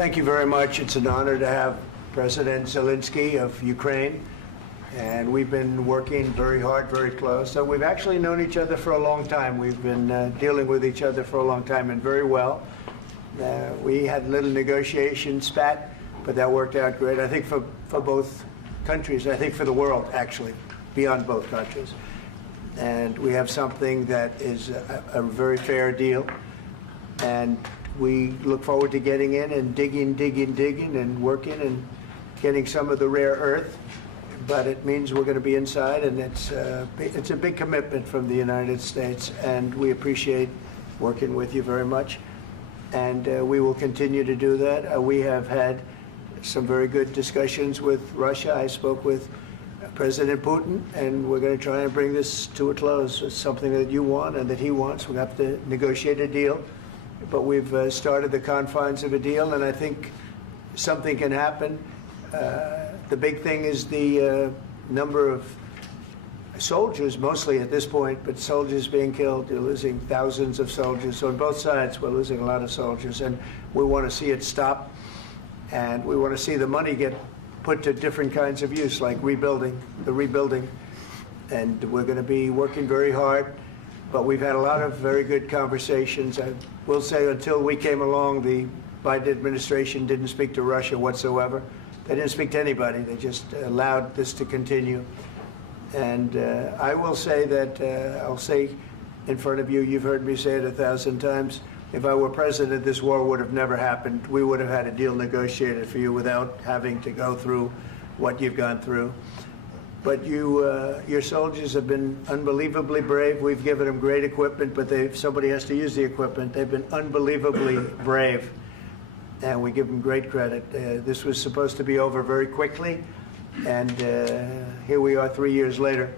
thank you very much. It's an honor to have President Zelenskyy of Ukraine, and we've been working very hard, very close. So we've actually known each other for a long time. We've been dealing with each other for a long time, and very well. We had a little negotiation spat, but that worked out great. I think for both countries, I think for the world, actually, beyond both countries. And we have something that is a very fair deal. And we look forward to getting in and digging and working and getting some of the rare earth. But it means we're going to be inside, and it's a big commitment from the United States, and we appreciate working with you very much. And we will continue to do that. We have had some very good discussions with Russia. I spoke with President Putin, and we're going to try and bring this to a close. It's something that you want and that he wants. We have to negotiate a deal, but we've started the confines of a deal, and I think something can happen. The big thing is the number of soldiers, mostly at this point, but soldiers being killed. You're losing thousands of soldiers. So on both sides, we're losing a lot of soldiers, and we want to see it stop, and we want to see the money get put to different kinds of use, like rebuilding, and we're going to be working very hard. But we've had a lot of very good conversations. I will say, until we came along, the Biden administration didn't speak to Russia whatsoever. They didn't speak to anybody. They just allowed this to continue. And I will say that, I'll say in front of you, you've heard me say it 1,000 times, if I were president, this war would have never happened. We would have had a deal negotiated for you without having to go through what you've gone through. But your soldiers have been unbelievably brave. We've given them great equipment, but somebody has to use the equipment. They've been unbelievably brave, and we give them great credit. This was supposed to be over very quickly, and here we are 3 years later.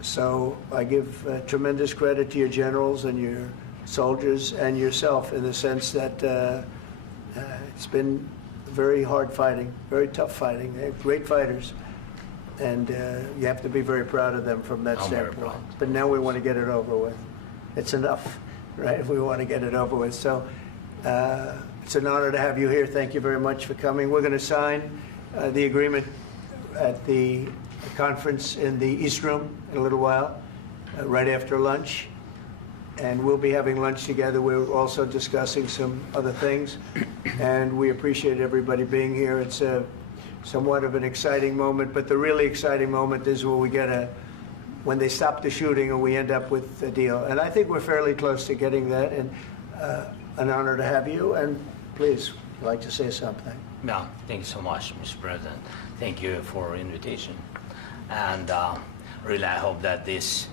So I give tremendous credit to your generals and your soldiers and yourself, in the sense that it's been very hard fighting, very tough fighting. They're great fighters, and you have to be very proud of them from that standpoint. But now we want to get it over with. It's enough, right? We want to get it over with. So it's an honor to have you here. Thank you very much for coming. We're going to sign the agreement at the conference in the East Room in a little while, right after lunch. And we'll be having lunch together. We're also discussing some other things, and we appreciate everybody being here. It's somewhat of an exciting moment, but the really exciting moment is when they stop the shooting and we end up with a deal. And I think we're fairly close to getting that, and an honor to have you. And please, I'd like to say something. Yeah, thank you so much, Mr. President. Thank you for invitation. And really, I hope that this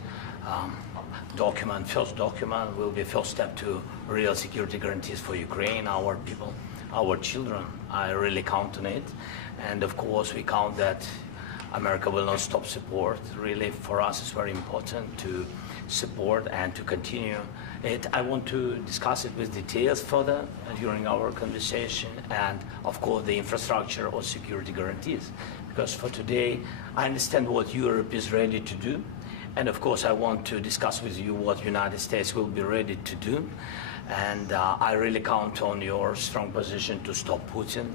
first document will be first step to real security guarantees for Ukraine, our people, our children. I really count on it. And of course, we count that America will not stop support. Really, for us, it's very important to support and to continue it. I want to discuss it with details further during our conversation, and of course, the infrastructure or security guarantees. Because for today, I understand what Europe is ready to do. And of course, I want to discuss with you what United States will be ready to do. And I really count on your strong position to stop Putin.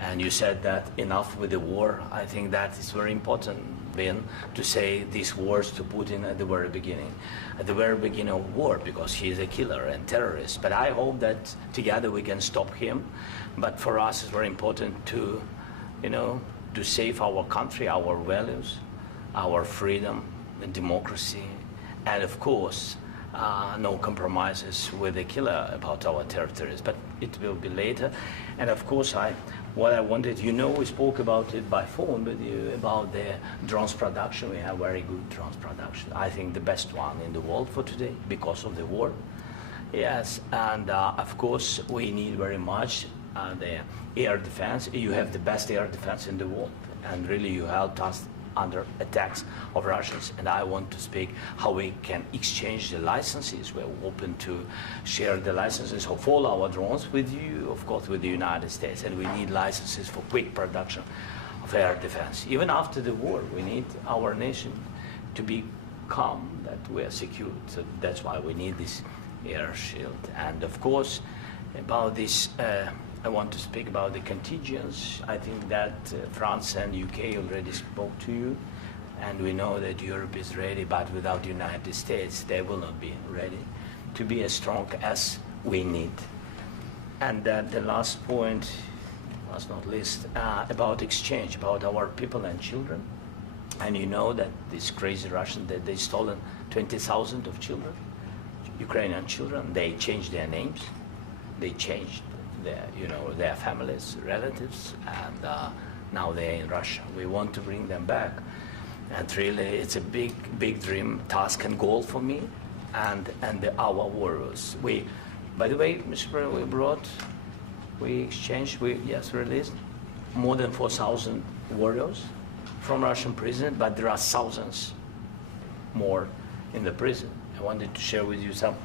And you said that enough with the war. I think that is very important, Ben, to say these words to Putin at the very beginning of war, because he is a killer and terrorist. But I hope that together we can stop him. But for us, it's very important to, to save our country, our values, our freedom and democracy, and of course, no compromises with the killer about our territories. But it will be later. And of course, what I wanted, we spoke about it by phone with you about the drones production. We have very good drones production. I think the best one in the world for today because of the war. Yes, and of course, we need very much the air defense. You have the best air defense in the world, and really you helped us under attacks of Russians. And I want to speak how we can exchange the licenses. We're open to share the licenses of all our drones with you, of course, with the United States. And we need licenses for quick production of air defense. Even after the war, we need our nation to be calm, that we are secure. So that's why we need this air shield. And of course, about this I want to speak about the contingents. I think that France and UK already spoke to you, and we know that Europe is ready, but without the United States, they will not be ready to be as strong as we need. And the last point, last not least, about exchange, about our people and children. And you know that these crazy Russians, that they stolen 20,000 of children, Ukrainian children. They changed their names, they changed their families, relatives, and now they're in Russia. We want to bring them back, and really, it's a big dream, task, and goal for me, and our warriors. By the way, Mr. President, we exchanged, released more than 4,000 warriors from Russian prison, but there are thousands more in the prison. I wanted to share with you some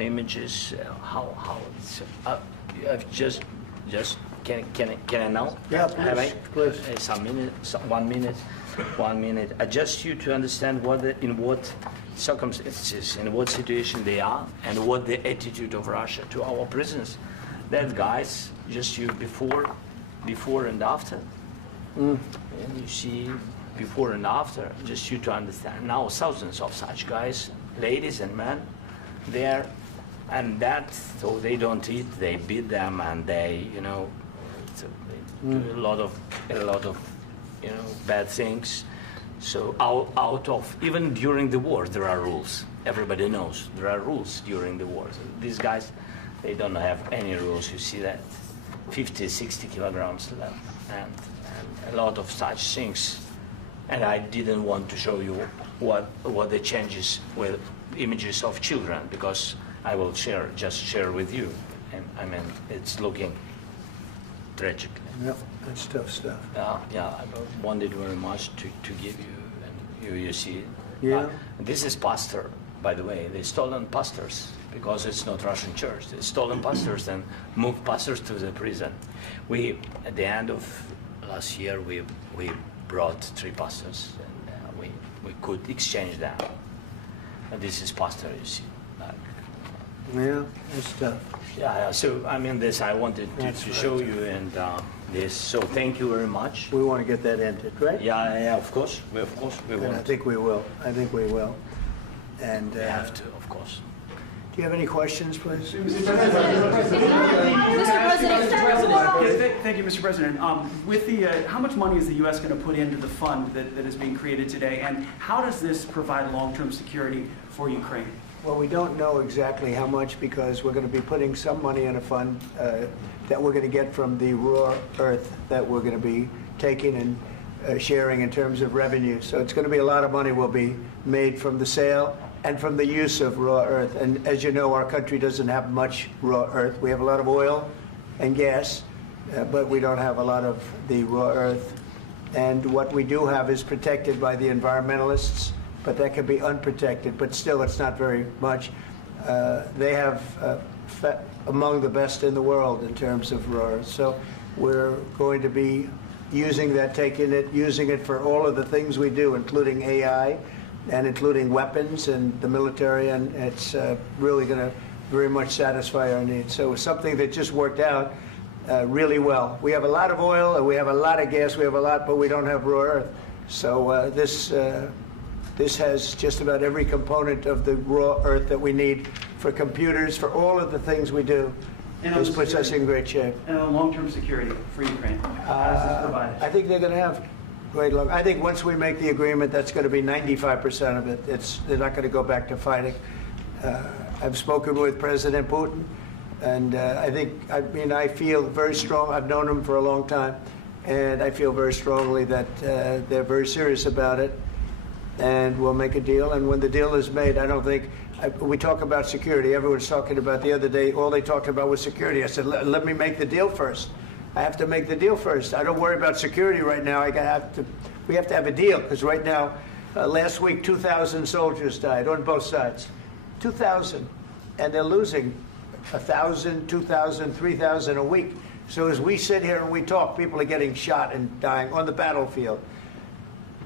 images. How it's. I've just can I now? Yeah, please. Some minutes, 1 minute, 1 minute. Just you to understand in what circumstances, in what situation they are, and what the attitude of Russia to our prisoners. That guys, just you before and after. And you see before and after, just you to understand. Now thousands of such guys, ladies and men, there, and that, so they don't eat, they beat them, and they, they do a lot of, bad things. So out of, even during the war, there are rules. Everybody knows there are rules during the war. So these guys, they don't have any rules. You see that 50, 60 kilograms left, and a lot of such things. And I didn't want to show you what the changes with images of children, because I will just share with you. And I mean, it's looking tragic. Yep, that's tough stuff. Yeah, I wanted very much to give you, and you see. Yeah. This is pastor, by the way. They stolen pastors, because it's not Russian church. They stolen pastors and moved pastors to the prison. At the end of last year, we brought 3 pastors, and we could exchange them. And this is pastor, you see. Yeah, that's tough. Yeah. So I mean, this I wanted to show you, and this. So thank you very much. We want to get that ended, right? Yeah. Of course. We And want. I think we will. And We have to, of course. do you have any questions, please? Thank you, Mr. President. How much money is the U.S. going to put into the fund that is being created today, and how does this provide long-term security for Ukraine? Well, we don't know exactly how much, because we're going to be putting some money in a fund that we're going to get from the raw earth that we're going to be taking and sharing in terms of revenue. So it's going to be a lot of money will be made from the sale and from the use of raw earth. And as you know, our country doesn't have much raw earth. We have a lot of oil and gas, but we don't have a lot of the raw earth. And what we do have is protected by the environmentalists, but that can be unprotected. But still, it's not very much. They have among the best in the world in terms of raw earth. So we're going to be using that, using it for all of the things we do, including AI, and including weapons and the military, and it's really going to very much satisfy our needs. So it's something that just worked out really well. We have a lot of oil, and we have a lot of gas, we have a lot, but we don't have raw earth. So this has just about every component of the raw earth that we need for computers, for all of the things we do. This puts us in great shape. And on long-term security for Ukraine, how does this provide it? I think they're going to have great luck. I think once we make the agreement, that's going to be 95% of it. They're not going to go back to fighting. I've spoken with President Putin, and I feel very strong. I've known him for a long time, and I feel very strongly that they're very serious about it, and we'll make a deal. And when the deal is made, I don't think we talk about security. Everyone's talking about the other day. All they talked about was security. I said, let me make the deal first. I have to make the deal first. I don't worry about security right now. We have to have a deal, because right now, last week, 2,000 soldiers died on both sides. 2,000, and they're losing 1,000, 2,000, 3,000 a week. So as we sit here and we talk, people are getting shot and dying on the battlefield.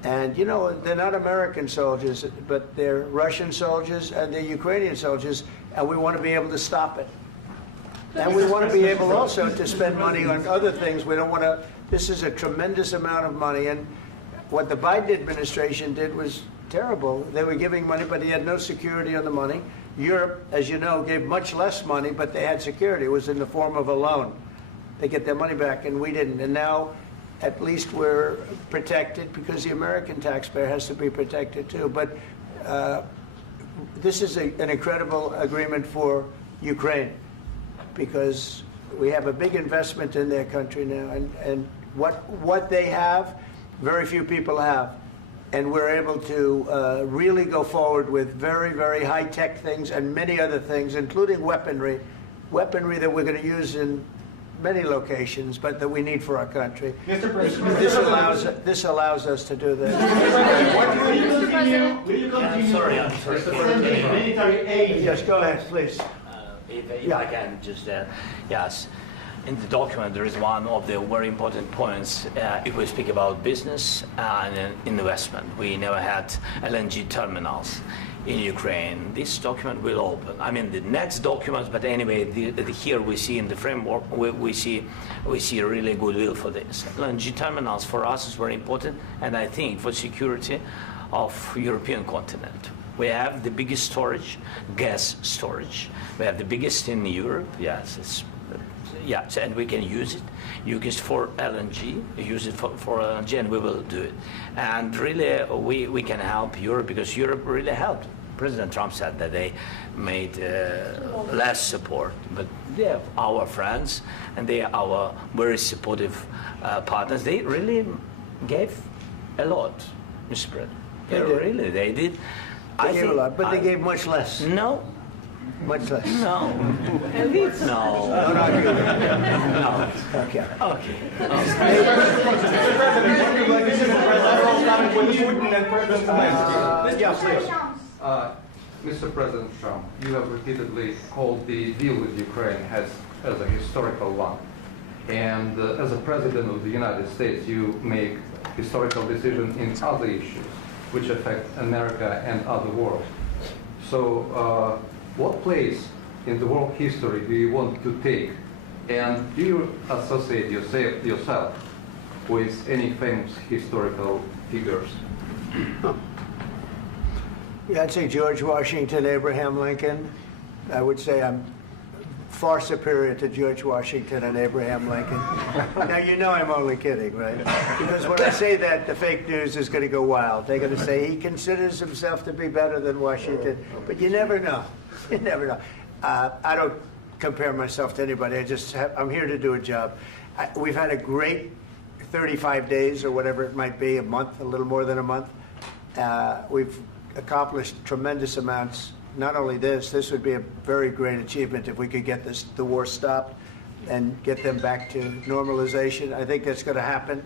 And they're not American soldiers, but they're Russian soldiers and they're Ukrainian soldiers, and we want to be able to stop it. And we want to be able also to spend money on other things. We don't want to, this is a tremendous amount of money. And what the Biden administration did was terrible. They were giving money, but they had no security on the money. Europe, as you know, gave much less money, but they had security. It was in the form of a loan. They get their money back, and we didn't. And now, at least we're protected because the American taxpayer has to be protected too. But this is an incredible agreement for Ukraine because we have a big investment in their country now. And what they have, very few people have. And we're able to really go forward with very, very high-tech things and many other things, including weaponry that we're going to use in many locations, but that we need for our country. Mr. President, This allows us to do that. will you continue sorry. sending military aid? Yes, go ahead, please. If I can just, yes. In the document, there is one of the very important points. If we speak about business and investment, we never had LNG terminals in Ukraine. This document will open. I mean, the next document, but anyway, here we see in the framework, we see really goodwill for this. LNG terminals for us is very important, and I think for security of European continent. We have the biggest storage, gas storage. We have the biggest in Europe. Yes, and we can use it. Use it for LNG. Use it for LNG, and we will do it. And really, we can help Europe because Europe really helped. President Trump said that they made less support, but they are our friends and they are our very supportive partners. They really gave a lot, Mr. President. They did. They gave a lot, but they gave much less. No. Much less. No. No. No. Okay. Okay. Mr. President Trump, you have repeatedly called the deal with Ukraine as a historical one. And as a President of the United States, you make historical decisions in other issues which affect America and other world. So what place in the world history do you want to take? And do you associate yourself with any famous historical figures? Yeah, I'd say George Washington, Abraham Lincoln. I would say I'm far superior to George Washington and Abraham Lincoln. Now, you know I'm only kidding, right? Because when I say that, the fake news is going to go wild. They're going to say he considers himself to be better than Washington. But you never know. You never know. I don't compare myself to anybody. I'm here to do a job. We've had a great 35 days or whatever it might be, a month, a little more than a month. We've accomplished tremendous amounts. Not only this would be a very great achievement if we could get the war stopped and get them back to normalization. I think that's going to happen.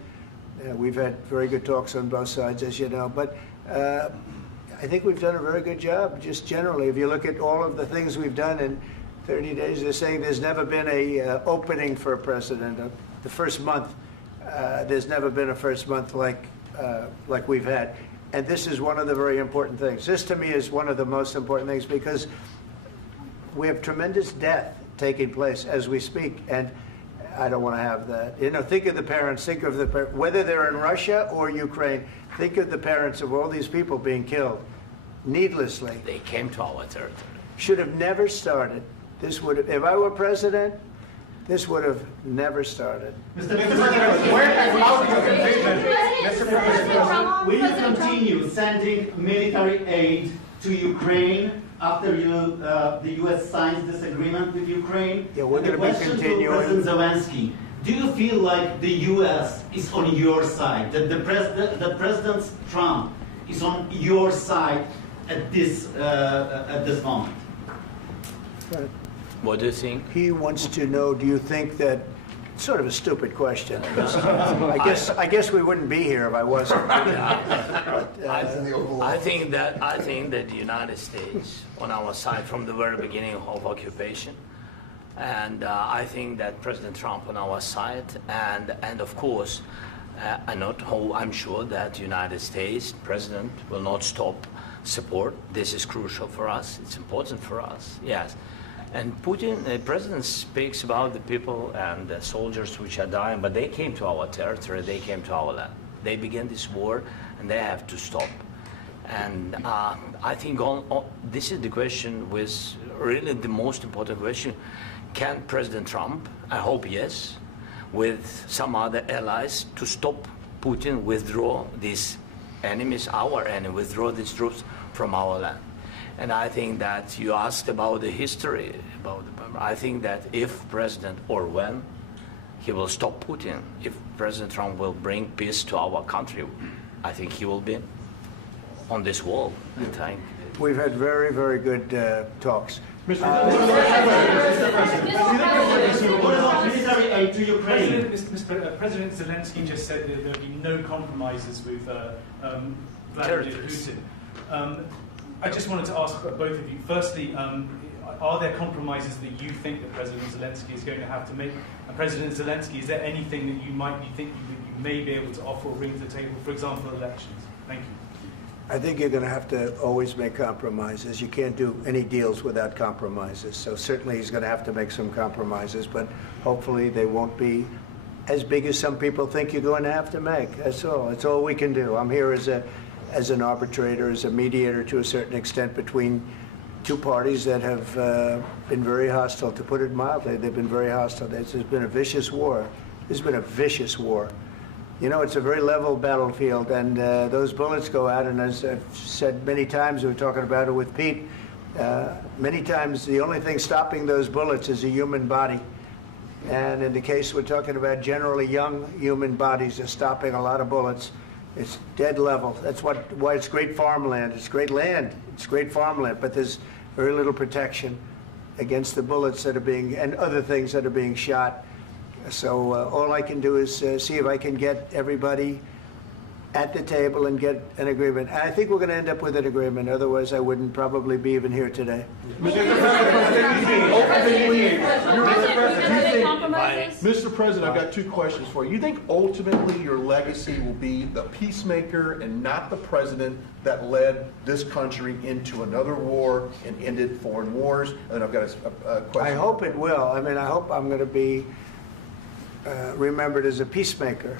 We've had very good talks on both sides, as you know. But I think we've done a very good job, just generally. If you look at all of the things we've done in 30 days, they're saying there's never been a opening for a president. The first month, there's never been a first month like we've had. And this is one of the very important things. This, to me, is one of the most important things because we have tremendous death taking place as we speak, and I don't want to have that. You know, think of the parents, whether they're in Russia or Ukraine, think of the parents of all these people being killed needlessly. They came to our territory. Should have never started. This would have, if I were president, this would have never started. Mr. President, where has out your commitment? Mr. President, will you continue sending military aid to Ukraine after the U.S. signs this agreement with Ukraine? Yeah, we're And going the to be question continuing. to President Zelenskyy, do you feel like the U.S. is on your side, that President Trump is on your side at this moment? Right. What do you think? He wants to know, do you think that, sort of a stupid question. I guess we wouldn't be here if I wasn't. I think that the United States on our side from the very beginning of occupation, and I think that President Trump on our side, and of course, I'm sure that the United States President will not stop support. This is crucial for us. It's important for us. Yes. And Putin, the president speaks about the people and the soldiers which are dying, but they came to our territory, they came to our land. They began this war, and they have to stop. And I think this is the question, with really the most important question. Can President Trump, I hope yes, with some other allies, to stop Putin, withdraw these enemies, our enemy, withdraw these troops from our land? And I think that you asked about the history, I think that if President, or when, he will stop Putin, if President Trump will bring peace to our country, I think he will be on this wall. I think. We've had very, very good talks. What about military aid to Ukraine? President Zelenskyy just said that there'll be no compromises with Vladimir Putin. I just wanted to ask both of you. Firstly, are there compromises that you think that President Zelenskyy is going to have to make? And President Zelenskyy, is there anything that you might be thinking that you may be able to offer or bring to the table, for example, elections? Thank you. I think you're going to have to always make compromises. You can't do any deals without compromises. So certainly he's going to have to make some compromises, but hopefully they won't be as big as some people think you're going to have to make. That's all. That's all we can do. I'm here as an arbitrator, as a mediator to a certain extent between two parties that have been very hostile. To put it mildly, they've been very hostile. There's been a vicious war. There's been a vicious war. You know, it's a very level battlefield, and those bullets go out, and as I've said many times, we were talking about it with Pete, many times the only thing stopping those bullets is a human body. And in the case we're talking about, generally young human bodies are stopping a lot of bullets. It's dead level. That's why it's great farmland. It's great land. It's great farmland, but there's very little protection against the bullets that are being, and other things that are being shot. So all I can do is see if I can get everybody at the table and get an agreement. And I think we're going to end up with an agreement. Otherwise, I wouldn't probably be even here today. Mr. President, I've got two questions for you. You think ultimately your legacy will be the peacemaker and not the president that led this country into another war and ended foreign wars? And I've got a question. I hope it will. I mean, I hope I'm going to be remembered as a peacemaker.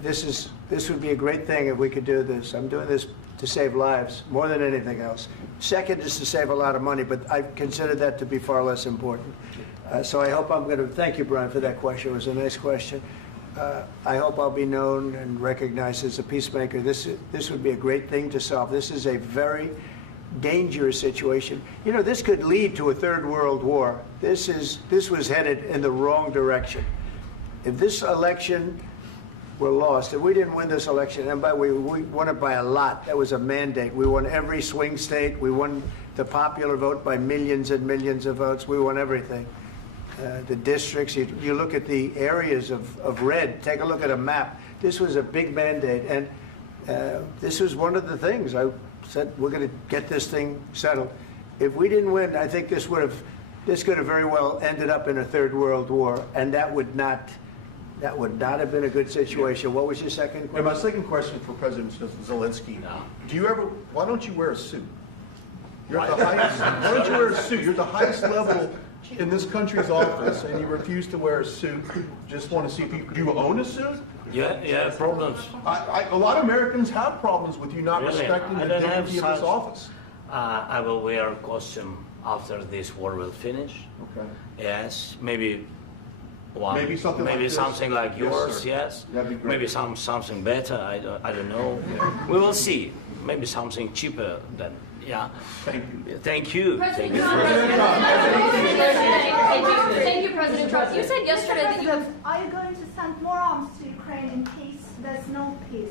This would be a great thing if we could do this. I'm doing this to save lives more than anything else. Second is to save a lot of money, but I consider that to be far less important. So I hope I'm going to, thank you, Brian, for that question. It was a nice question. I hope I'll be known and recognized as a peacemaker. This would be a great thing to solve. This is a very dangerous situation. You know, this could lead to a third world war. This was headed in the wrong direction. If this election were lost, if we didn't win this election, and we won it by a lot, that was a mandate. We won every swing state. We won the popular vote by millions and millions of votes. We won everything. The districts, you look at the areas of red, take a look at a map. This was a big mandate, and this was one of the things. I said, we're going to get this thing settled. If we didn't win, I think this could have very well ended up in a third world war, and that would not have been a good situation. What was your second question? And my second question for President Zelenskyy, why don't you wear a suit? You're at the highest, why don't you wear a suit? You're at the highest level in this country's office, and you refuse to wear a suit. Just want to see if do you own a suit? Yeah, problems. A lot of Americans have problems with you not respecting the dignity of this office. I will wear a costume after this war will finish. Okay. Yes, maybe one. Maybe something like this. Something like yours. Yes. That'd be great. Maybe something better. I don't know. We will see. Maybe something cheaper than. Yeah. Thank you. Thank you. President Trump. Thank you, President Trump. You said yesterday that you have. Are you going to send more arms to Ukraine in case there's no peace?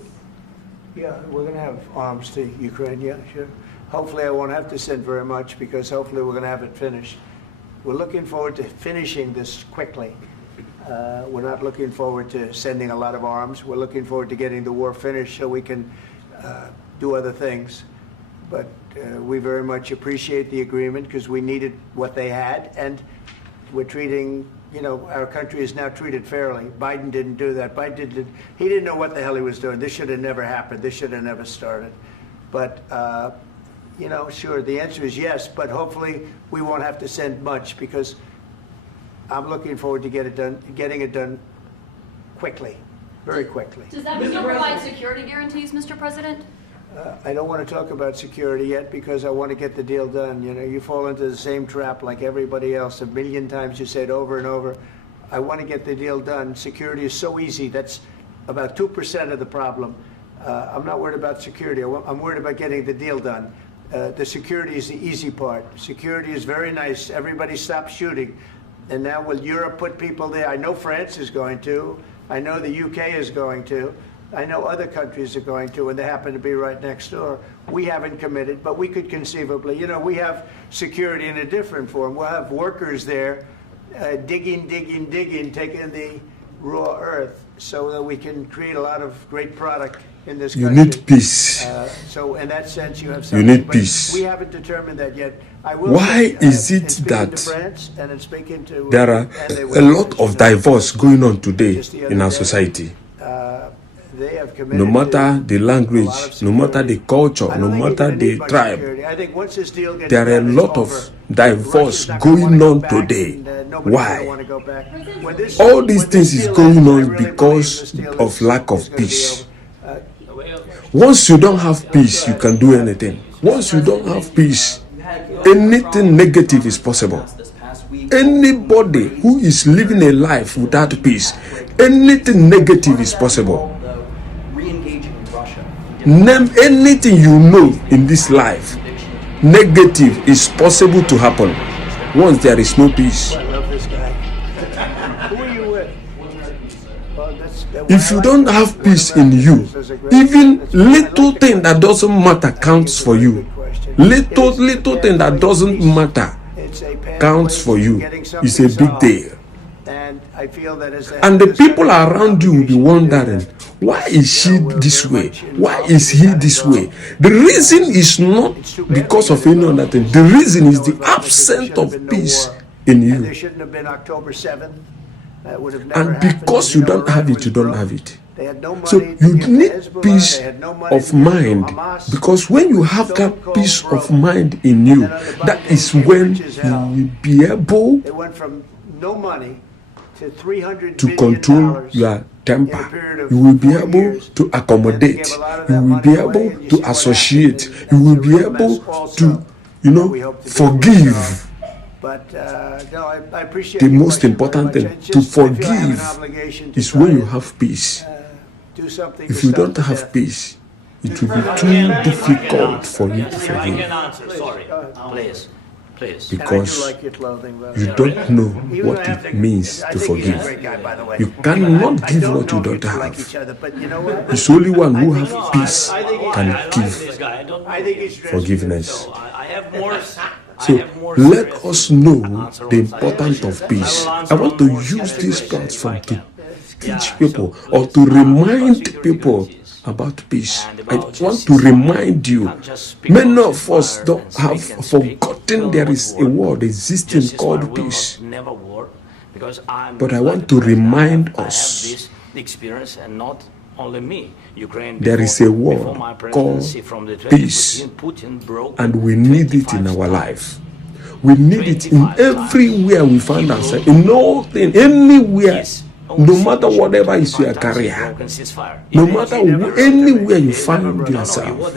Yeah, we're going to have arms to Ukraine, yeah, sure. Hopefully I won't have to send very much, because hopefully we're going to have it finished. We're looking forward to finishing this quickly. We're not looking forward to sending a lot of arms. We're looking forward to getting the war finished so we can do other things. But we very much appreciate the agreement, because we needed what they had, and we're treating, you know, our country is now treated fairly. Biden didn't do that. He didn't know what the hell he was doing. This should have never happened. This should have never started. But You know, sure, the answer is yes, but hopefully we won't have to send much because I'm looking forward to getting it done quickly, very quickly. Does that mean you'll provide security guarantees, Mr. President? I don't want to talk about security yet because I want to get the deal done. You know, you fall into the same trap like everybody else. A million times you say it over and over. I want to get the deal done. Security is so easy. That's about 2% of the problem. I'm not worried about security. I'm worried about getting the deal done. The security is the easy part. Security is very nice. Everybody stopped shooting. And now will Europe put people there? I know France is going to. I know the UK is going to. I know other countries are going to, and they happen to be right next door. We haven't committed, but we could conceivably. You know, we have security in a different form. We'll have workers there digging, taking the raw earth so that we can create a lot of great product in this country. You need peace. So in that sense, you have You something. need but peace. We haven't determined that yet. I will Why say, is in it speaking that to France and in speaking to, there are and they a will, lot as you of know, divorce going on today just the other in our day, society? They have committed No matter to the a language, lot of no matter the security. culture, I no don't think matter you're gonna the need much tribe, security. I think once this deal gets there are a done, lot it's of over. divorce Russia's not gonna going wanna go on back, today. and, nobody's Why? gonna wanna go back. When this- All these when this things is deal going ends, I on really believe because this deal of lack of is gonna be peace. over. Once you don't have peace, you can do anything. Once you don't have peace, anything negative is possible. Anybody who is living a life without peace, anything negative is possible. Name anything you know in this life, negative is possible to happen once there is no peace. I love this guy. Who are you with? Well, If you don't have peace in you, even little thing that doesn't matter counts for you. Little thing that doesn't matter counts for you. It's a big deal. And I feel that as And the people around you will be wondering, why is she this way? Why is he this way? The reason is not because of any other thing. The reason is the absence of peace in And you. there shouldn't have been October 7th. That would have never And happened. because You you know, don't have Iran it, you was don't broke. have it. They had no money So to you give to need Hezbollah. peace They had no money of to give to mind, Hamas. because when you have that peace of mind in you, that is when you will be able They went from no money to $300 to billion control your in a temper. period of You will be 4 able years. to accommodate. And they gave a lot of You that will money be away, able and you to see what associate. happened. You will That's be a real able mess also to, that we hope to deal with. forgive. But no, I appreciate The your most question important very thing, much. to I feel I have an forgive, obligation to is try when you and, have peace. do something If to you stop don't the have death. it will be too difficult for you to If I forgive, can answer, sorry, please. Please. And I because do like your clothing, by the you way. don't know Even what though I have it means I to think he's a forgive. great guy, by the way. You cannot I give don't what you know if don't two like have. each other, but you know what? It's only one who I have think- peace I think- can I like give this guy. I don't know I think him. he's dressed good, forgiveness. so I have more. So let us know the importance of peace. I want to use this platform to teach people or to remind people about peace. I want to remind you, many of us don't have forgotten there is a word existing called peace. But I want to remind us experience, and not only me. Ukraine, there is a word called peace, and we need it in our life. We need it in everywhere we find ourselves, in all things, anywhere, no matter whatever is your career, no matter anywhere you find yourself,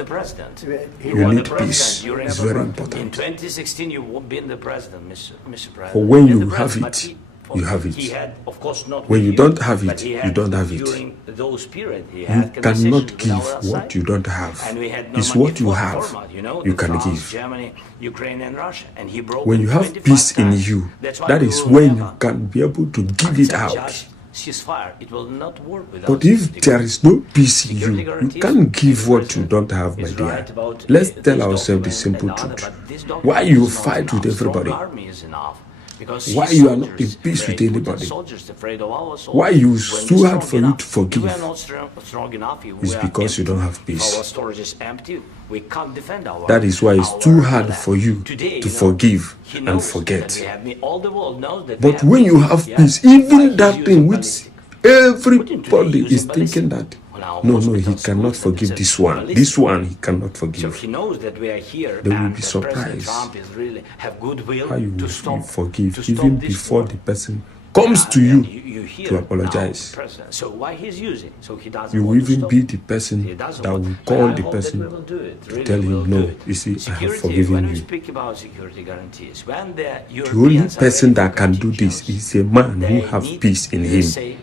you need peace. It's very In important. 2016, you've been the president, Mr. President. For when You're you the have president, it, but you have He it. had, of course, not When with you don't have but it, he you had don't have it. During those period, he You had cannot conversations with give our what side. you don't have. And we had It's Normandy what you have format, you the can France, give. Germany, Ukraine, and Russia. And he broke When it you have 25 peace in times. you, That's why that we is will when never you can be able to give it out. judge ceasefire. It will not work without But if security there is no peace in Security you, you guarantees, can't give Mr. what you President don't have, my is dear. right about, Let's this tell ourselves the document simple and other, truth. but this document Why you is not fight with enough. Strong everybody? army is enough. Because Why his you are not soldiers in peace with afraid, anybody? Putin's soldiers afraid of our soldiers. Why you When so we're hard strong for you enough. to forgive? If we are not strong enough, if It's we are because you empty, don't have peace. If our storage is empty, we can't defend our. That is why it's our too hard land. for you Today, to forgive he and knows forget. that we have me. All the world knows that we But have when you me. have Yeah. peace, Why even he's that using thing which ballistic? Putin today everybody using is thinking ballistic. that our No, he hospitals, cannot schools, forgive and this so on. one. This one he cannot So forgive. he knows that we are here They will and be that President surprised Trump is really have goodwill how you to will stop forgive to stop even this before war. the person comes to And you you hear to now apologize. the president. So why he's using? So he doesn't You will want to even stop. be the person He doesn't that want. will But call I the hope that person we will do it. to Really, tell we him, will no, do it. you see, I have Security, forgiven when we you. speak about security guarantees, when the The only Europeans are person ready that for can do this contingencies, is a man who they have need peace in him. USA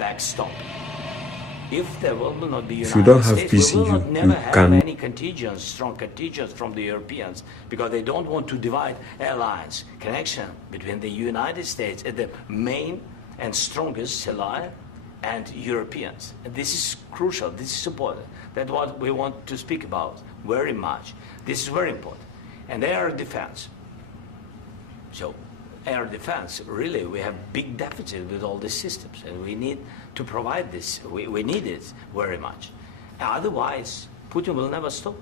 backstop. If there will not be If United you don't have States, peace we will in you, not never you have can. any contingents, strong contingents from the Europeans, because they don't want to divide alliance connection between the United States and the main and strongest ally and Europeans. And this is crucial. This is important. That's what we want to speak about very much. This is very important. And air defense. So air defense, really, we have big deficit with all these systems, and we need to provide this. We need it very much. Otherwise, Putin will never stop,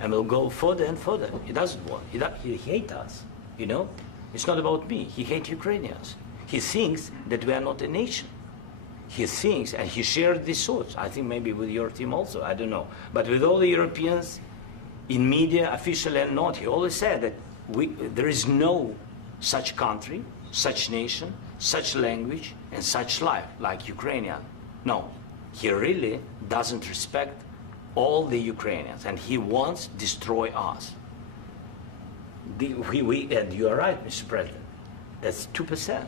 and will go further and further. He doesn't want. He hates us. You know, it's not about me. He hates Ukrainians. He thinks that we are not a nation. He thinks, and he shared these thoughts. I think maybe with your team also. I don't know, but with all the Europeans, in media, officially and not, he always said that there is no such country, such nation, such language, and such life like Ukrainian. No, he really doesn't respect all the Ukrainians, and he wants to destroy us. And you are right, Mr. President. That's 2%.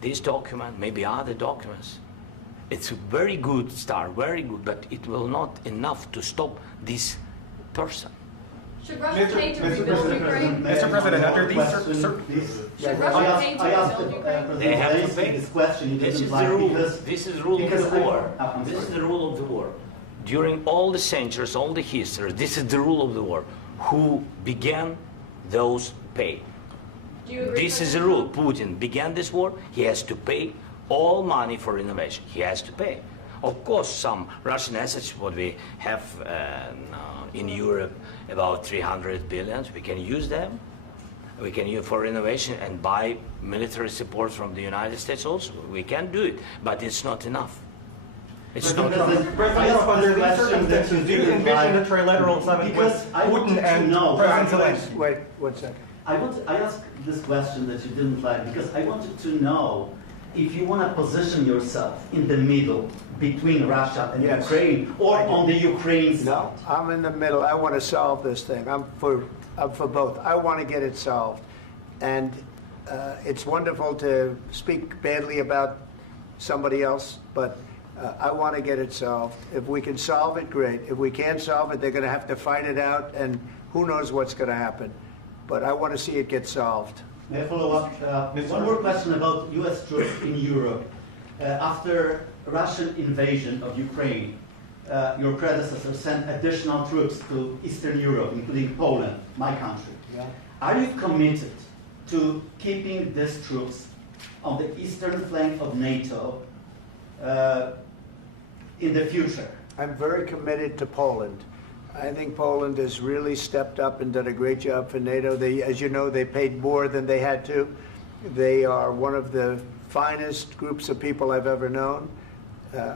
This document, maybe other documents, it's a very good start, very good, but it will not enough to stop this person. Should Russia pay to rebuild Ukraine? Mr. President, under these Should Russia pay to I asked rebuild Ukraine? They have to Zelensky pay. this question. He This doesn't is like the rule. because This is the rule of because the I- war. I'm This is sorry. the rule of the war. During all the centuries, all the history, this is the rule of the war. Who began, those pay. Do you agree? This is the rule. Putin began this war. He has to pay all money for innovation. He has to pay. Of course, some Russian assets, what we have in Europe, about 300 billion, we can use them. We can use for innovation and buy military support from the United States also. We can do it, but it's not enough. It's not enough. President Trump, under these circumstances, do you envision a trilateral summit with Putin and President Zelensky? Wait, 1 second. I asked this question that you didn't like because I wanted to know if you want to position yourself in the middle between Russia and Yes. Ukraine or on the Ukraine side. No, I'm in the middle. I want to solve this thing. I'm for both. I want to get it solved. And it's wonderful to speak badly about somebody else, but I want to get it solved. If we can solve it, great. If we can't solve it, they're going to have to fight it out, and who knows what's going to happen. But I want to see it get solved. May I follow up? One more question about U.S. troops in Europe. After Russian invasion of Ukraine, your predecessor sent additional troops to Eastern Europe, including Poland, my country. Yeah. Are you committed to keeping these troops on the eastern flank of NATO in the future? I'm very committed to Poland. I think Poland has really stepped up and done a great job for NATO. They, as you know, they paid more than they had to. They are one of the finest groups of people I've ever known.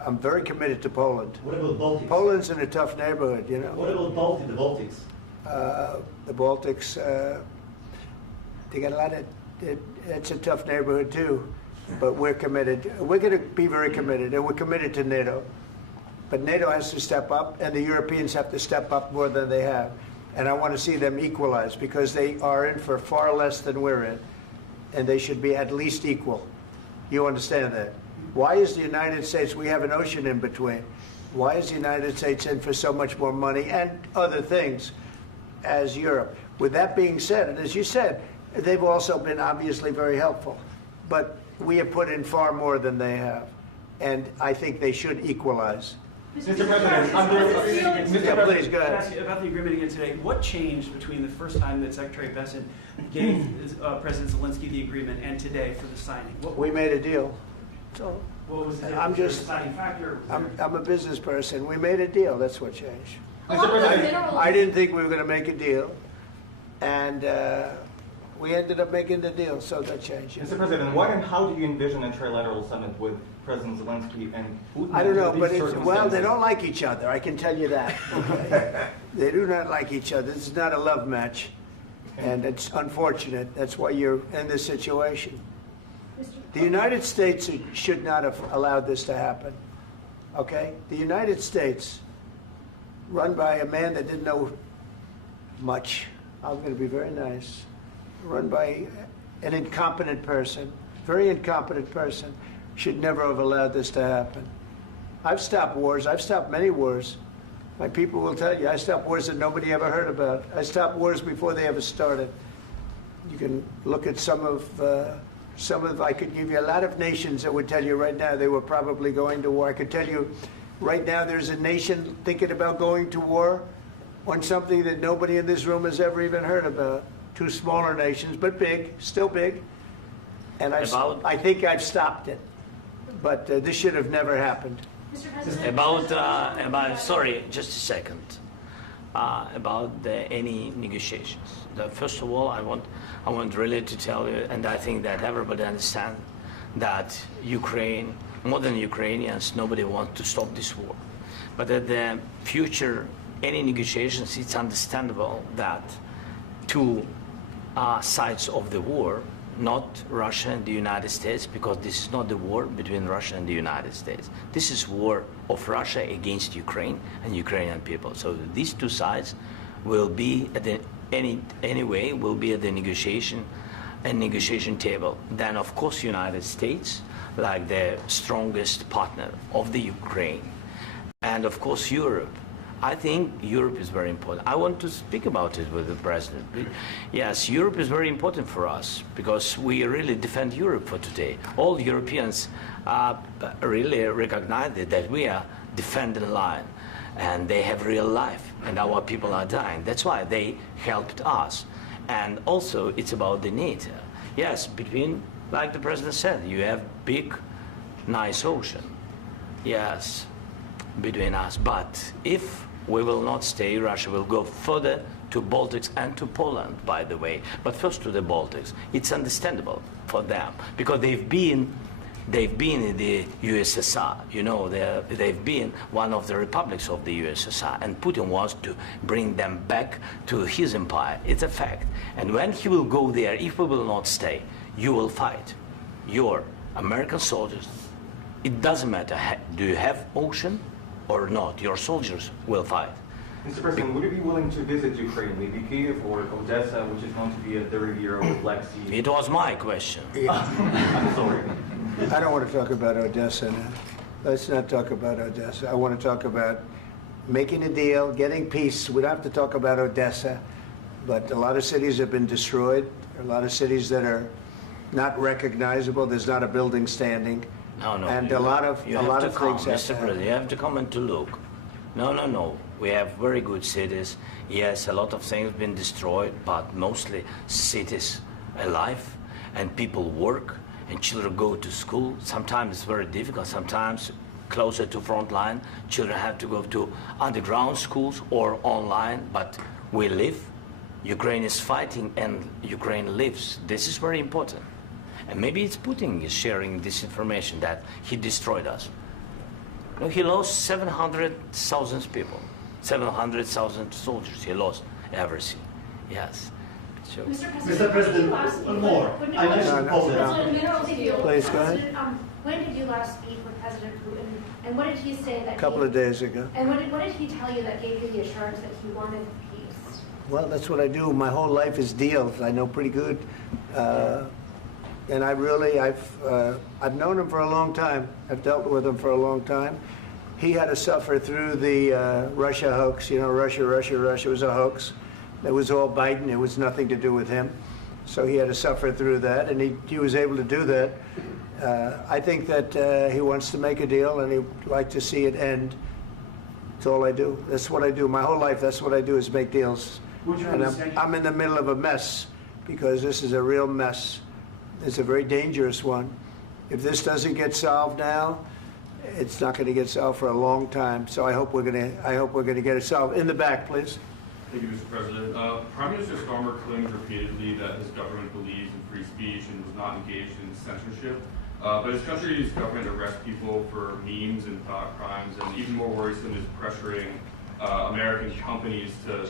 I'm very committed to Poland. What about Baltics? Poland's in a tough neighborhood, you know. What about the Baltics? The Baltics, they got a lot of, it's a tough neighborhood too, but we're committed. We're going to be very committed, and we're committed to NATO. But NATO has to step up, and the Europeans have to step up more than they have. And I want to see them equalize, because they are in for far less than we're in, and they should be at least equal. You understand that? Why is the United States, we have an ocean in between, why is the United States in for so much more money and other things as Europe? With that being said, and as you said, they've also been obviously very helpful. But we have put in far more than they have, and I think they should equalize. Mr. President, Yeah, please, go ahead. Ask you about the agreement again today. What changed between the first time that Secretary Bessent gave President Zelensky the agreement and today for the signing? We made a deal. So What was the I'm just- deciding factor? I'm a business person. We made a deal. That's what changed. Along with minerals. I didn't think we were going to make a deal, and We ended up making the deal, so that changed. Mr. President, what and how do you envision a trilateral summit with President Zelensky and Putin? I don't know, under but these well, they circumstances? don't like each other. I can tell you that. Okay? They do not like each other. This is not a love match, and it's unfortunate. That's why you're in this situation. The United States should not have allowed this to happen. Okay? The United States, run by a man that didn't know much. I'm going to be very nice. Run by an incompetent person, very incompetent person, should never have allowed this to happen. I've stopped wars. I've stopped many wars. My people will tell you, I stopped wars that nobody ever heard about. I stopped wars before they ever started. You can look at some of, I could give you a lot of nations that would tell you right now they were probably going to war. I could tell you right now there's a nation thinking about going to war on something that nobody in this room has ever even heard about. Two smaller nations, but big, still big. And I think I've stopped it. But this should have never happened. Mr. President, Sorry, just a second. About any negotiations. First of all, I want really to tell you, and I think that everybody understands that Ukraine, more than Ukrainians, nobody wants to stop this war. But at the future, any negotiations, it's understandable that two sides of the war, not Russia and the United States, because this is not the war between Russia and the United States. This is war of Russia against Ukraine and Ukrainian people. So these two sides will be at the will be at the negotiation table. Then of course United States, like the strongest partner of the Ukraine, and of course Europe. I think Europe is very important. I want to speak about it with the president. Yes, Europe is very important for us because we really defend Europe for today. All Europeans really recognize that we are defending line, and they have real life, and our people are dying. That's why they helped us. And also, it's about the NATO. Yes, between, like the president said, you have big, nice ocean. Yes, between us. But if we will not stay, Russia will go further to Baltics and to Poland, by the way. But first to the Baltics. It's understandable for them because they've been in the USSR. You know, they've been one of the republics of the USSR, and Putin wants to bring them back to his empire. It's a fact. And when he will go there, if we will not stay, you will fight. Your American soldiers, it doesn't matter, do you have ocean or not, your soldiers will fight. Mr. President, would you be willing to visit Ukraine, maybe Kyiv or Odessa, which is known to be a dirty area of Black Sea? It was my question. I'm sorry. I don't want to talk about Odessa now. Let's not talk about Odessa. I want to talk about making a deal, getting peace. We don't have to talk about Odessa, but a lot of cities have been destroyed. There are a lot of cities that are not recognizable. There's not a building standing. No, and a lot of things have Mr. President, you have to come and to look. No. We have very good cities. Yes, a lot of things have been destroyed, but mostly cities alive, and people work, and children go to school. Sometimes it's very difficult. Sometimes closer to front line, children have to go to underground schools or online, but we live. Ukraine is fighting, and Ukraine lives. This is very important. And maybe it's Putin is sharing this information that he destroyed us. No, he lost 700,000 people, 700,000 soldiers. He lost everything. Yes. So. Mr. President, one more. I mentioned Poland. Please, go ahead. When did you last speak with President Putin, and what did he say that? A couple of days ago. And what did he tell you that gave you the assurance that he wanted peace? Well, that's what I do. My whole life is deals. I know pretty good. And I've known him for a long time. I've dealt with him for a long time. He had to suffer through the Russia hoax. You know, Russia was a hoax. It was all Biden. It was nothing to do with him. So he had to suffer through that, and he was able to do that. I think that he wants to make a deal, and he'd like to see it end. That's all I do. That's what I do. My whole life, that's what I do is make deals. And I'm in the middle of a mess because this is a real mess. It's a very dangerous one. If this doesn't get solved now, it's not going to get solved for a long time. So I hope we're going to get it solved. In the back, please. Thank you, Mr. President. Prime Minister Starmer claimed repeatedly that his government believes in free speech and was not engaged in censorship. But his country's government arrests people for memes and thought crimes, and even more worrisome is pressuring American companies to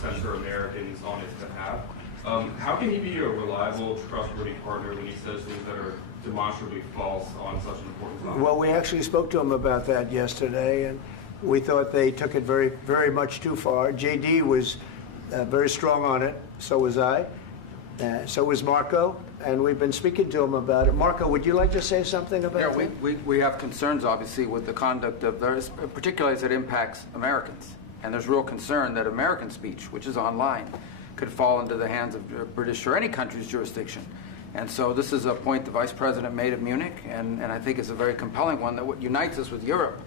censor Americans on its behalf. How can he be a reliable, trustworthy partner when he says things that are demonstrably false on such an important topic? Well, we actually spoke to him about that yesterday, and we thought they took it very, very much too far. JD was very strong on it. So was I. So was Marco. And we've been speaking to him about it. Marco, would you like to say something about that? Yeah, we have concerns, obviously, with the conduct of theirs, particularly as it impacts Americans. And there's real concern that American speech, which is online, could fall into the hands of British or any country's jurisdiction. And so this is a point the Vice President made at Munich, and I think it's a very compelling one that what unites us with Europe,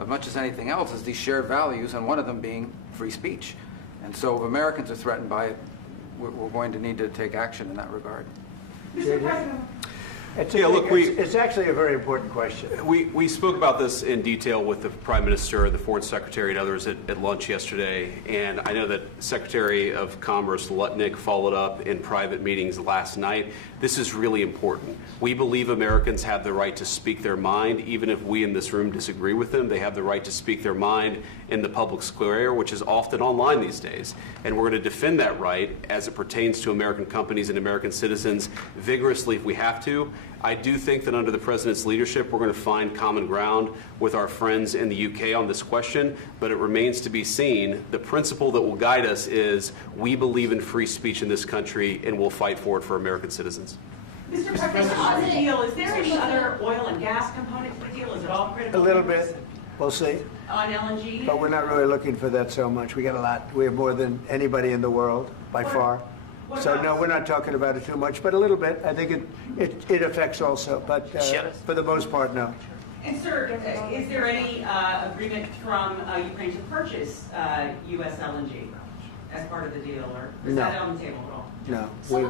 as much as anything else, is these shared values, and one of them being free speech. And so if Americans are threatened by it, we're going to need to take action in that regard. Mr. President. It's actually a very important question. We spoke about this in detail with the Prime Minister, the Foreign Secretary, and others at lunch yesterday. And I know that Secretary of Commerce Lutnick followed up in private meetings last night. This is really important. We believe Americans have the right to speak their mind, even if we in this room disagree with them. They have the right to speak their mind in the public square, which is often online these days. And we're going to defend that right as it pertains to American companies and American citizens vigorously if we have to. I do think that under the President's leadership, we're going to find common ground with our friends in the UK on this question, but it remains to be seen. The principle that will guide us is we believe in free speech in this country, and we'll fight for it for American citizens. Mr. President, on the deal, is there any other oil and gas component to the deal? Is it all critical? A little bit. We'll see. On LNG? But we're not really looking for that so much. We got a lot. We have more than anybody in the world, by far. So no, we're not talking about it too much, but a little bit. I think it affects also, but for the most part, no. And sir, is there any agreement from Ukraine to purchase U.S. LNG as part of the deal, or is that on the table at all? No, we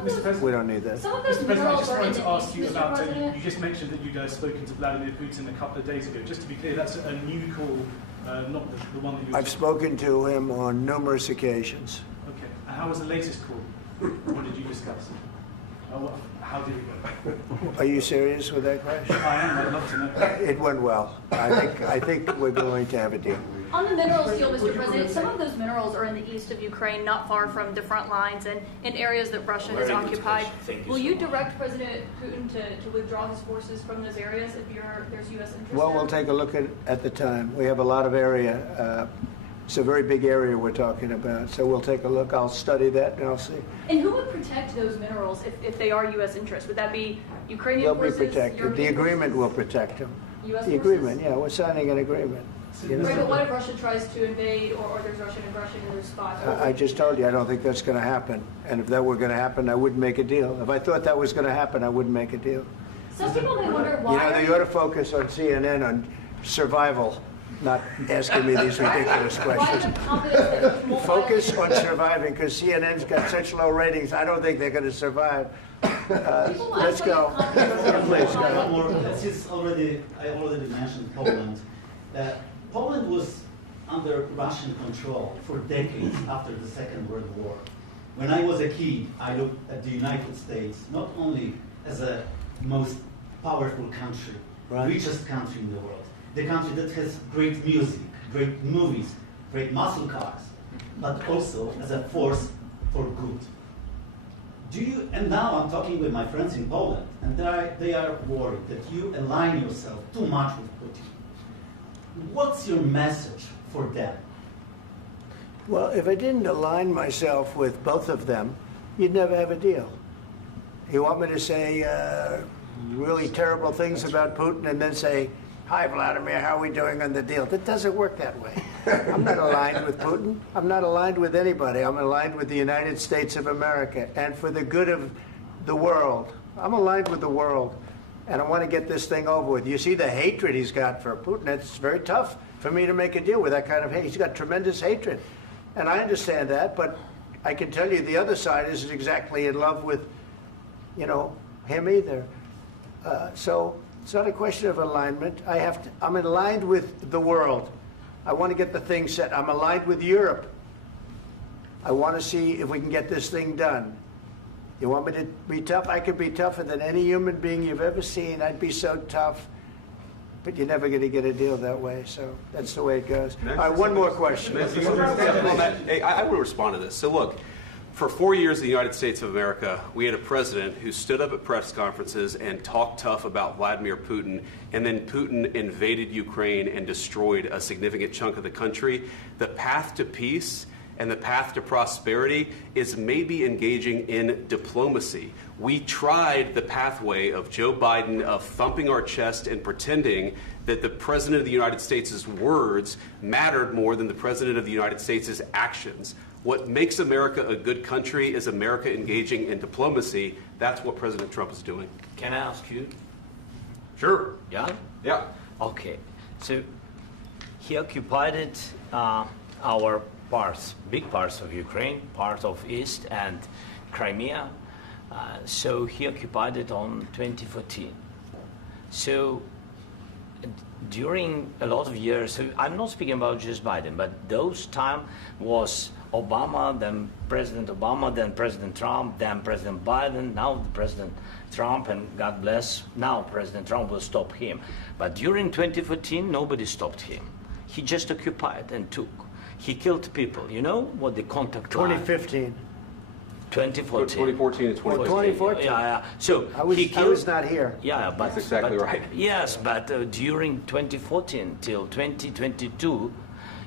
don't need that. Mr. President, I just wanted to ask you about, you just mentioned that you'd spoken to Vladimir Putin a couple of days ago. Just to be clear, that's a new call, not the one that you... I've spoken to him on numerous occasions. Okay. And how was the latest call? What did you discuss? How did it go? Are you serious with that question? I am. I'd love to know. It went well. I think we're going to have a deal. On the minerals deal, Mr. President, some of those minerals are in the east of Ukraine, not far from the front lines and in areas that Russia has occupied. Will you direct President Putin to withdraw his forces from those areas if there's U.S. interest? Well, we'll take a look at the time. We have a lot of area. It's a very big area we're talking about, so we'll take a look. I'll study that and I'll see. And who would protect those minerals if they are U.S. interests? Would that be Ukrainian forces? They'll be protected. The agreement will protect them. U.S. The agreement, yeah, we're signing an agreement. Right, but what if Russia tries to invade or there's Russian aggression in those spots? I just told you I don't think that's going to happen. And if that were going to happen, I wouldn't make a deal. If I thought that was going to happen, I wouldn't make a deal. Some people may wonder why. You know, they ought to focus on CNN on survival, not asking me these ridiculous questions. Focus on surviving, because CNN's got such low ratings. I don't think they're going to survive. Let's go. Please, go ahead. I already mentioned Poland. Poland was under Russian control for decades after the Second World War. When I was a kid, I looked at the United States not only as a most powerful country, richest country in the world, the country that has great music, great movies, great muscle cars, but also as a force for good. And now I'm talking with my friends in Poland, and they are worried that you align yourself too much with Putin. What's your message for them? Well, if I didn't align myself with both of them, you'd never have a deal. You want me to say really terrible things about Putin and then say, "Hi, Vladimir, how are we doing on the deal?" That doesn't work that way. I'm not aligned with Putin. I'm not aligned with anybody. I'm aligned with the United States of America and for the good of the world. I'm aligned with the world, and I want to get this thing over with. You see the hatred he's got for Putin. It's very tough for me to make a deal with that kind of hate. He's got tremendous hatred, and I understand that, but I can tell you the other side isn't exactly in love with, him either. So it's not a question of alignment. I'm aligned with the world. I want to get the thing set. I'm aligned with Europe. I want to see if we can get this thing done. You want me to be tough? I could be tougher than any human being you've ever seen. I'd be so tough. But you're never going to get a deal that way, so that's the way it goes. All right, one more question. Hey, I will respond to this. So look, for 4 years in the United States of America, we had a president who stood up at press conferences and talked tough about Vladimir Putin, and then Putin invaded Ukraine and destroyed a significant chunk of the country. The path to peace and the path to prosperity is maybe engaging in diplomacy. We tried the pathway of Joe Biden of thumping our chest and pretending that the President of the United States' words mattered more than the President of the United States' actions. What makes America a good country is America engaging in diplomacy. That's what President Trump is doing. Can I ask you? Sure. Yeah? Yeah. Okay. So he occupied it, our parts, big parts of Ukraine, part of East and Crimea. So he occupied it on 2014. So during a lot of years, so I'm not speaking about just Biden, but those time was Obama, then President Obama, then President Trump, then President Biden, now President Trump, and God bless, now President Trump will stop him. But during 2014, nobody stopped him. He just occupied and took. He killed people. You know what the contact line? 2015. 2014 and 2014. 2014. Yeah. So I was not here. Yeah, but that's exactly right. Yes, but during 2014 till 2022,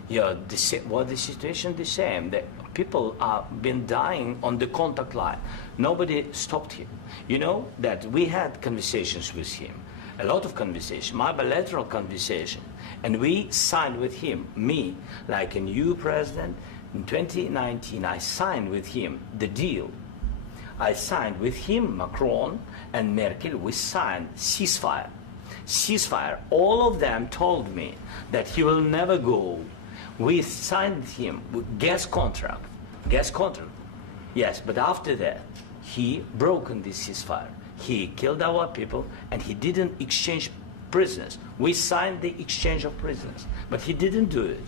yeah, the situation the same. The people have been dying on the contact line. Nobody stopped him. You know that we had conversations with him, a lot of conversation, my bilateral conversation, and we signed with him, me, like a new president. In 2019, I signed with him the deal. I signed with him, Macron and Merkel, we signed ceasefire. Ceasefire. All of them told me that he will never go. We signed with him with gas contract. Gas contract. Yes, but after that, he broken this ceasefire. He killed our people and he didn't exchange prisoners. We signed the exchange of prisoners, but he didn't do it.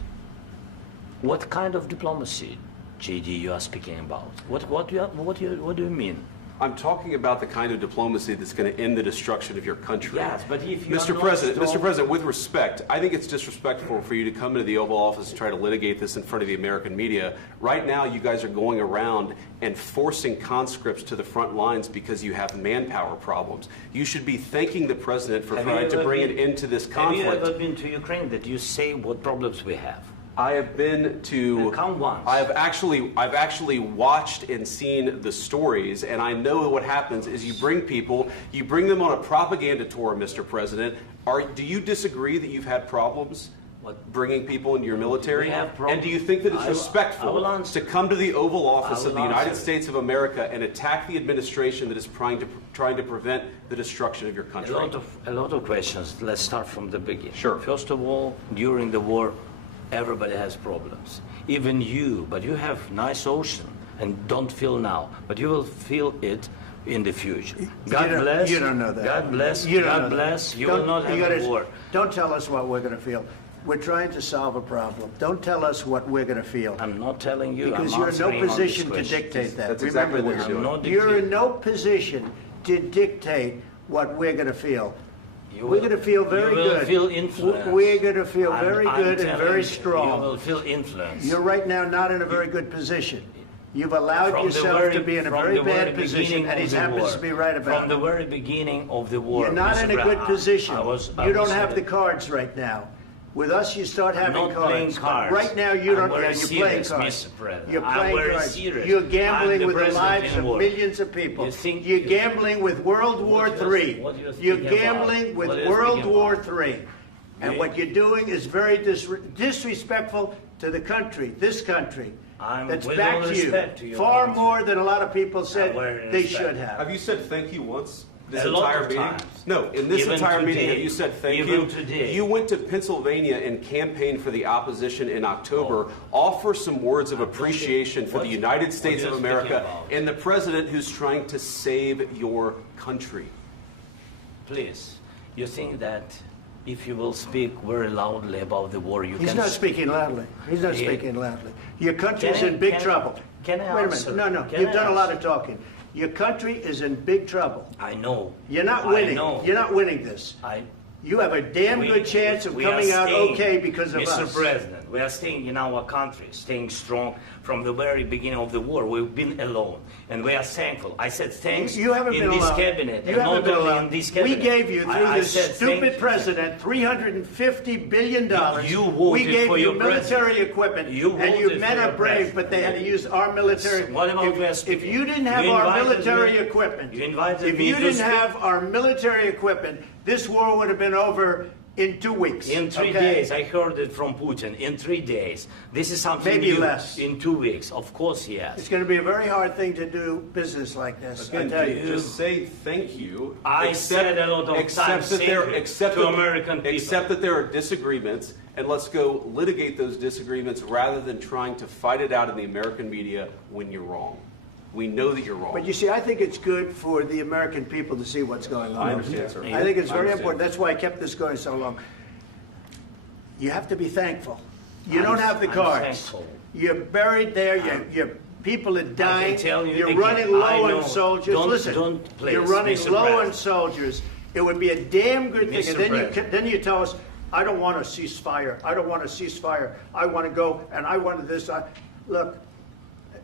What kind of diplomacy, JD, you are speaking about? What do you mean? I'm talking about the kind of diplomacy that's going to end the destruction of your country. Yes, but if you Mr. President, with respect, I think it's disrespectful for you to come into the Oval Office and try to litigate this in front of the American media. Right now, you guys are going around and forcing conscripts to the front lines because you have manpower problems. You should be thanking the President for trying to bring an end to this conflict. Have you ever been to Ukraine that you say what problems we have? I have been to. Count once. I've actually watched and seen the stories, and I know what happens is you bring them on a propaganda tour, Mr. President. Do you disagree that you've had problems bringing people into your military? And do you think that it's respectful to come to the Oval Office of the United States of America and attack the administration that is trying to prevent the destruction of your country? A lot of questions. Let's start from the beginning. Sure. First of all, during the war, everybody has problems, even you, but you have nice ocean and don't feel now, but you will feel it in the future. God bless. You don't know that. God bless. You God bless. You will not have a war. Don't tell us what we're going to feel. We're trying to solve a problem. Don't tell us what we're going to feel. I'm not telling you. Because you're in no position to dictate that. That's exactly what you're doing. You're in no position to dictate what we're going to feel. We're going to feel very good. You will feel influence. We're going to feel very good and very strong. You will feel influence. You're right now not in a very good position. You've allowed yourself to be in a very bad position, and he happens to be right about it. From the very beginning of the war. You're not in a good position. You don't have the cards right now. With us, you start having cards. Playing cards. Right now, you don't. You're playing cards. You're playing cards. Serious. You're gambling with the lives of millions of people. You're gambling with World War III. You're gambling with World War III. And what you're doing is very disrespectful to the country, this country. That's back to you far more than a lot of people said they should have. Have you said thank you once? This a entire lot of meeting? times. No, in this Even entire today. meeting, have you said thank Even you? today. You went to Pennsylvania and campaigned for the opposition in October. Offer some words of appreciation for the United States of America and the president who's trying to save your country. Please, you think that if you will speak very loudly about the war, you can... He's not speaking loudly. He's not speaking loudly. Your country's in big trouble. Can I Wait a answer? minute. No, Can you've I done a lot answer? of talking. Your country is in big trouble. I know. You're not winning. I know. You're not winning this. You have a damn good chance of coming out okay because of us. Mr. President, we are staying in our country, staying strong from the very beginning of the war. We've been alone, and we are thankful. I said thanks You haven't in been this alone. cabinet, You and haven't not been only alone. in this cabinet. We gave you, through I this said stupid thank you. president, $350 billion. You voted we gave for you your military president. equipment, You and you voted men for are your brave, president. but they had to use our military. What about West If you didn't have You our invited military me- equipment, You invited if me you to didn't speak. have our military equipment, this war would have been over in 2 weeks. In 3 okay? days, I heard it from Putin. In 3 days, this is something Maybe new. less. In 2 weeks, of course, yes. It's going to be a very hard thing to do business like this. I Again, tell you. just say thank you. I said a lot of times that thank there, you accept to that- American people. Accept that there are disagreements, and let's go litigate those disagreements rather than trying to fight it out in the American media when you're wrong. We know that you're wrong. But you see, I think it's good for the American people to see what's going on. I understand, sir. I think it's I very understand. important. That's why I kept this going so long. You have to be thankful. You don't have the I'm cards. thankful. You're buried there. Your people are dying. tell you You're again, running I low know. on soldiers. Don't- Listen, don't please, you're running Mr. low on President. soldiers. It would be a damn good thing. Mr. And then President. then you tell us, I don't want a ceasefire. I don't want a ceasefire. I want to go and I want this. Look,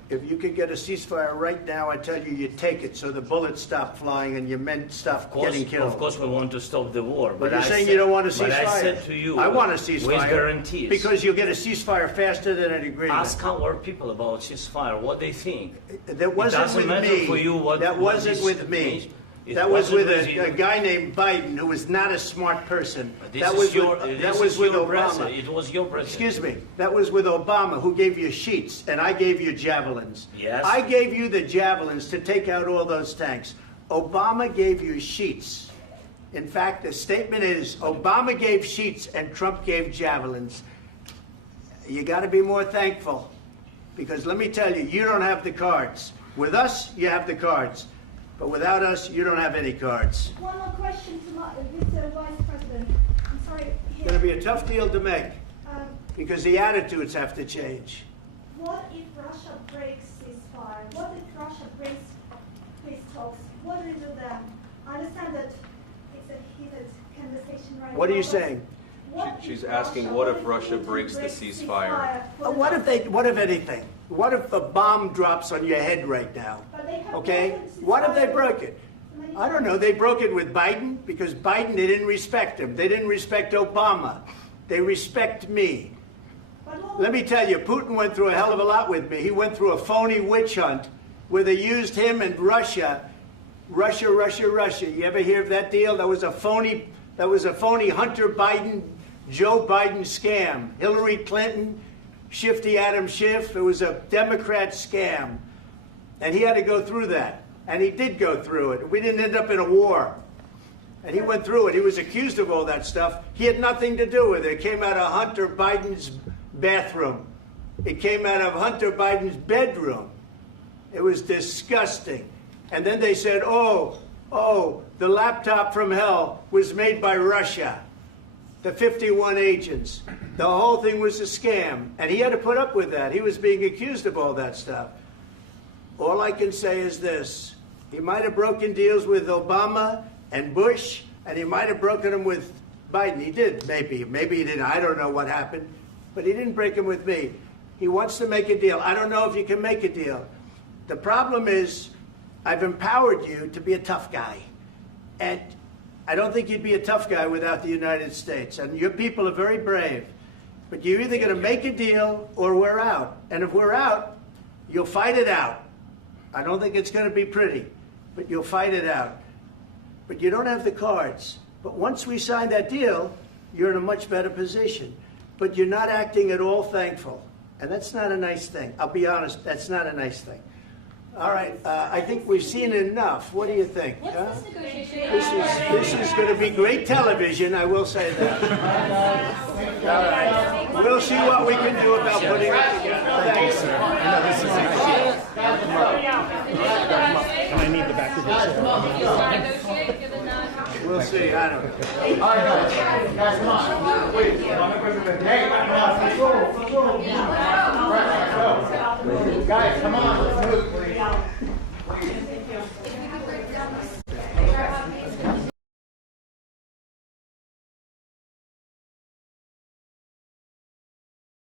if you could get a ceasefire right now, I tell you, you take it so the bullets stop flying and your men stop getting killed. Of course, we want to stop the war. But you're I saying said- you don't want a ceasefire. But I said to you, I want a ceasefire. with guarantees. Because you'll get a ceasefire faster than an agreement. Ask our people about ceasefire, what they think. That wasn't it doesn't with matter me. for you what that what wasn't is- with me. It That was wasn't with you. a guy named Biden, who was not a smart person. This That is was your, with, this that was is with your Obama. president. It was your president. Excuse me. That was with Obama, who gave you sheets, and I gave you javelins. Yes. I gave you the javelins to take out all those tanks. Obama gave you sheets. In fact, the statement is Obama gave sheets and Trump gave javelins. You got to be more thankful, because let me tell you, you don't have the cards. With us, you have the cards. But without us, you don't have any cards. One more question to Mr. Vice President. I'm sorry. It's going to be a tough deal to make, Um, because the attitudes have to change. What if Russia breaks ceasefire? What if Russia breaks peace talks? What do we do then? I understand that it's a heated conversation right now. What are you but saying? what She's if asking, what if Russia Putin breaks the ceasefire? What if anything? What if a bomb drops on your head right now? But they have Okay? broken ceasefire. What if they broke it? I don't know. They broke it with Biden because Biden, they didn't respect him. They didn't respect Obama. They respect me. Let me tell you, Putin went through a hell of a lot with me. He went through a phony witch hunt where they used him and Russia. Russia. You ever hear of that deal? That was a phony Hunter Biden, Joe Biden scam. Hillary Clinton, Shifty Adam Schiff. It was a Democrat scam. And he had to go through that. And he did go through it. We didn't end up in a war. And he went through it. He was accused of all that stuff. He had nothing to do with it. It came out of Hunter Biden's bathroom. It came out of Hunter Biden's bedroom. It was disgusting. And then they said, oh, the laptop from hell was made by Russia. The 51 agents. The whole thing was a scam. And he had to put up with that. He was being accused of all that stuff. All I can say is this. He might have broken deals with Obama and Bush, and he might have broken them with Biden. He did, maybe. Maybe he didn't. I don't know what happened. But he didn't break them with me. He wants to make a deal. I don't know if you can make a deal. The problem is I've empowered you to be a tough guy. And I don't think you'd be a tough guy without the United States. And your people are very brave. But you're either going to make a deal or we're out. And if we're out, you'll fight it out. I don't think it's going to be pretty, but you'll fight it out. But you don't have the cards. But once we sign that deal, you're in a much better position. But you're not acting at all thankful. And that's not a nice thing. I'll be honest, that's not a nice thing. All right, I think we've seen enough. What do you think? Huh? This is going to be great television, I will say that. All right. We'll see what we can do about putting it together. Thank you, sir. I need the back of this. We'll see. I don't know. All right, guys, come on. Wait. Hey, let's go. Guys, come on.